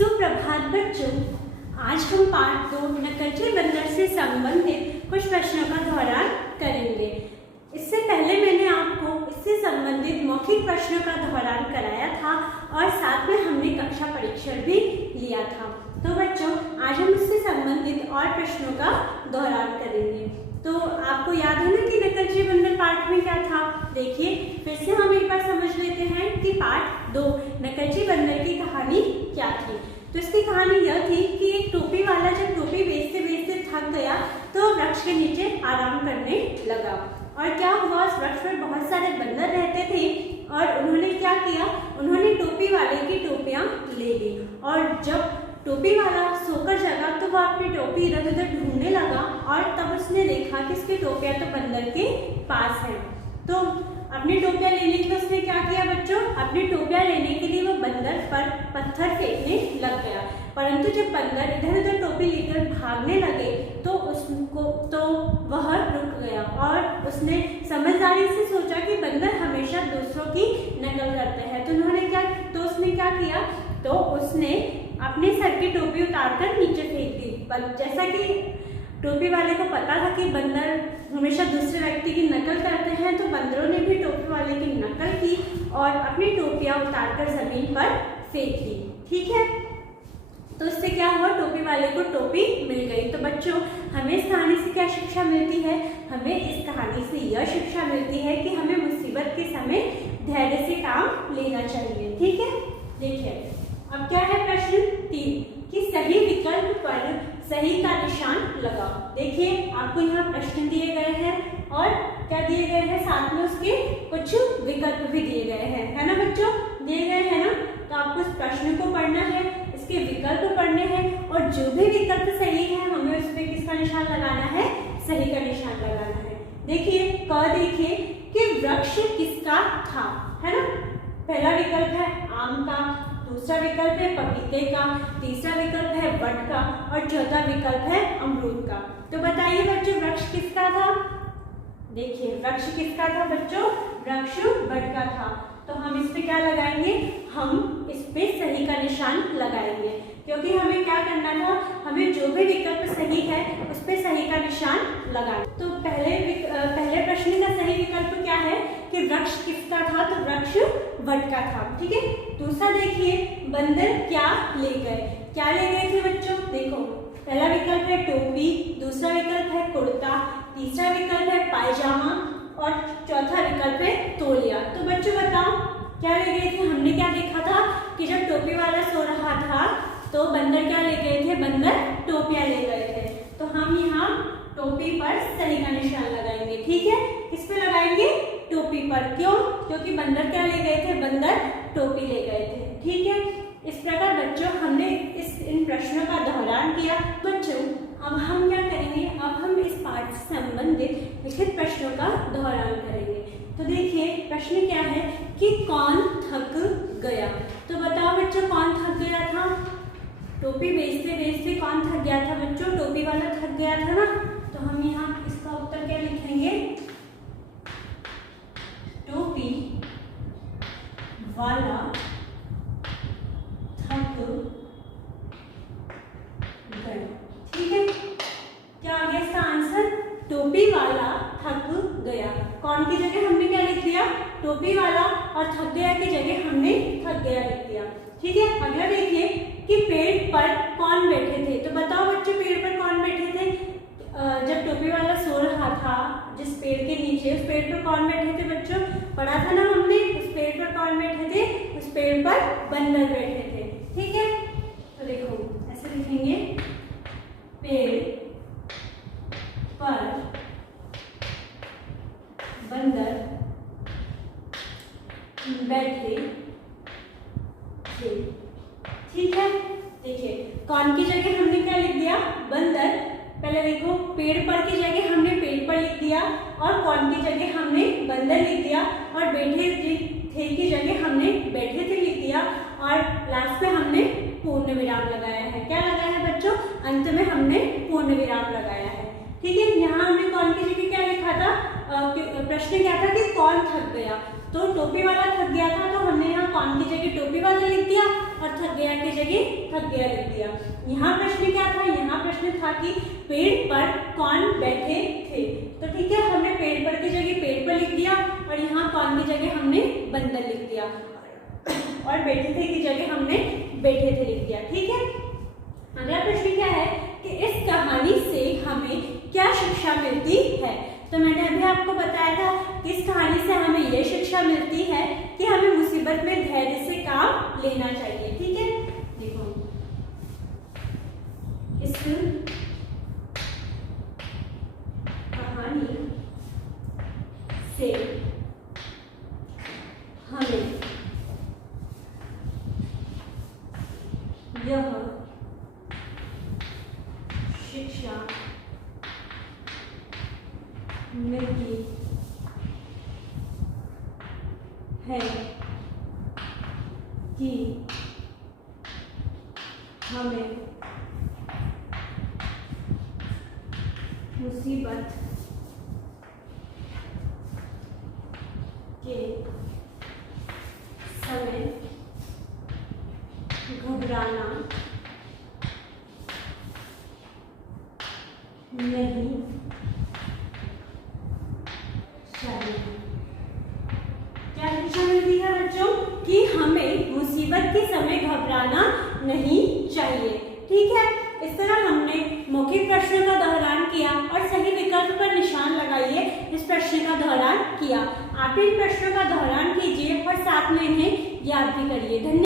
सुप्रभात बच्चों, आज हम पाठ 2 नकलची बंदर से संबंधित कुछ प्रश्नों का दोहरान करेंगे। इससे पहले मैंने आपको इससे संबंधित मौखिक प्रश्नों का दोहरान कराया था और साथ में हमने कक्षा परीक्षण भी लिया था। तो बच्चों, आज हम इससे संबंधित और प्रश्नों का दोहरान करेंगे। तो आपको याद है ना कि नकलची बंदर पाठ में क्या था? देखिए, फिर से हम एक बार समझ लेते हैं कि पाठ 2 नकलची बंदर की कहानी क्या थी। तो इसकी कहानी यह थी कि एक टोपी वाला जब टोपी बेचते बेचते थक गया तो वृक्ष के नीचे आराम करने लगा। और क्या हुआ, उस वृक्ष पर बहुत सारे बंदर रहते थे और उन्होंने क्या किया, उन्होंने टोपी वाले की टोपियां ले ली। और जब टोपी वाला सोकर जगा तो वह अपनी टोपी इधर उधर ढूंढने लगा और तब उसने देखा कि उसकी टोपियां तो बंदर के पास है। तो अपनी टोपियां लेने के लिए उसने क्या किया बच्चों, अपनी टोपियां लेने के लिए वो बंदर पर पत्थर फेंकने लग गया। परंतु जब बंदर इधर उधर टोपी लेकर भागने लगे तो वह रुक गया और उसने समझदारी से सोचा कि बंदर हमेशा दूसरों की नकल करते हैं। तो उसने क्या किया, तो उसने अपने सर की टोपी उतारकर नीचे फेंक दी। जैसा कि टोपी वाले को पता था कि बंदर हमेशा दूसरे व्यक्ति की नकल करते हैं, तो बंदरों ने भी टोपी वाले की नकल की और अपनी टोपियां उतारकर जमीन पर फेंक दी। ठीक है, तो इससे क्या हुआ, टोपी वाले को टोपी मिल गई। तो बच्चों, हमें इस कहानी से क्या शिक्षा मिलती है? हमें इस कहानी से यह शिक्षा मिलती है कि हमें मुसीबत के समय धैर्य से काम लेना चाहिए। ठीक है, देखिए अब क्या है प्रश्न 3 कि सही विकल्प पर सही का निशान लगाओ। देखिए, आपको यहाँ प्रश्न दिए गए हैं और क्या दिए गए हैं, साथ में उसके कुछ विकल्प भी दिए गए हैं, है ना बच्चों? दिए गए हैं ना, तो आपको इस प्रश्न को पढ़ना है, इसके विकल्प पढ़ने हैं और जो भी विकल्प सही है हमें उस पर किसका निशान लगाना है? सही का निशान लगाना है। देखिए, देखिए कि वृक्ष किसका था, है ना? पहला विकल्प है आम का, दूसरा विकल्प है पपीते का, तीसरा विकल्प है वट का और चौथा विकल्प है अमरूद का। तो बताइए बच्चों, वृक्ष किसका था? देखिए, वृक्ष किसका था बच्चों? वृक्ष वट का था। तो हम इस पे क्या लगाएंगे? हम इस पे सही का निशान लगाएंगे, क्योंकि हमें क्या करना था, हमें जो भी विकल्प सही है उस पे सही का निशान लगाना। तो पहले प्रश्न का सही विकल्प क्या है कि वृक्ष किसका था? तो वृक्ष वट का था। ठीक है, दूसरा देखिए, बंदर क्या ले गए? क्या ले गए थे बच्चों? देखो, पहला विकल्प है टोपी, दूसरा विकल्प है कुर्ता, तीसरा विकल्प है पायजामा और चौथा विकल्प है तौलिया। तो बच्चों बताओ, क्या ले गए थे? हमने क्या देखा था कि जब टोपी वाला सो रहा था तो बंदर क्या ले गए थे? बंदर टोपियां ले गए थे। तो हम यहाँ टोपी पर सही का निशान लगाएंगे। ठीक है, किस पे लगाएंगे? टोपी पर। क्यों? क्योंकि बंदर क्या ले गए थे? बंदर टोपी ले गए थे। ठीक है, इस प्रकार बच्चों हमने इन प्रश्नों का दोहरान किया। बच्चों, अब हम क्या करेंगे, अब हम इस पाठ से संबंधित लिखित प्रश्नों का दोहरान करेंगे। तो देखिए, प्रश्न क्या है कि कौन थक गया? तो बताओ बच्चों, कौन थक गया था? टोपी बेचते बेचते कौन थक गया था बच्चों? टोपी वाला थक गया था ना। तो हम यहाँ इसका उत्तर क्या लिखेंगे? टोपी वाला थक गया। ठीक है, क्या आ गया इसका आंसर? टोपी वाला थक गया। कौन की जगह हमने क्या लिख दिया? टोपी वाला, और थक गया की जगह हमने थक गया लिख दिया। ठीक है, अगला देखिए कि पेड़ पर कौन बैठे थे? तो बताओ बच्चों, पेड़ पर कौन बैठे थे? जब टोपी वाला सो रहा था जिस पेड़ के नीचे, उस पेड़ पर कौन बैठे थे बच्चों? पढ़ा था ना हमने, उस पेड़ पर कौन बैठे थे? उस पेड़ पर बंदर बैठे थे। ठीक है, तो देखो ऐसे लिखेंगे, पेड़ पर बंदर बैठे थे। ठीक है, देखिए कौन की जगह हमने क्या लिख दिया? बंदर। पहले देखो, पेड़ पर की जगह हमने पेड़ पर लिख दिया और कौन की जगह हमने बंदर लिख दिया और बैठे थे की जगह हमने बैठे थे लिख दिया और लास्ट में हमने पूर्ण विराम लगाया है। क्या लगाया है बच्चों? अंत में हमने पूर्ण विराम लगाया है। ठीक है, यहाँ हमने कौन की जगह क्या लिखा था? प्रश्न क्या था कि कौन थक गया? तो टोपी वाला थक गया था, तो हमने यहाँ कौन की जगह टोपी वाला लिख दिया और थक गया की जगह थक गया लिख दिया। यहाँ प्रश्न क्या था, यहाँ प्रश्न था कि पेड़ पर कौन बैठे थे, तो ठीक है हमने पेड़ पर की जगह पेड़ पर लिख दिया और यहाँ कौन की जगह हमने बंदर लिख दिया और बैठे थे की जगह हमने बैठे थे लिख दिया। ठीक है, अगला प्रश्न क्या है कि इस कहानी से हमें क्या शिक्षा मिलती है। तो मैंने अभी आपको बताया था कि इस कहानी से हमें यह शिक्षा मिलती है कि हमें मुसीबत में धैर्य से काम लेना चाहिए। ठीक है, देखो इस कहानी से हमें यह शिक्षा मिलती है कि हमें मुसीबत के समय घबराना नहीं चाहिए। क्या शिक्षा मिलती है बच्चों कि हमें मुसीबत के समय घबराना नहीं चाहिए। ठीक है, इस तरह हमने मौखिक प्रश्नों का दोहरान किया और सही विकल्प पर निशान लगाइए इस प्रश्न का दोहरान किया। आप इन प्रश्नों का दोहरान कीजिए और साथ में इन्हें याद भी करिए। धन्यवाद।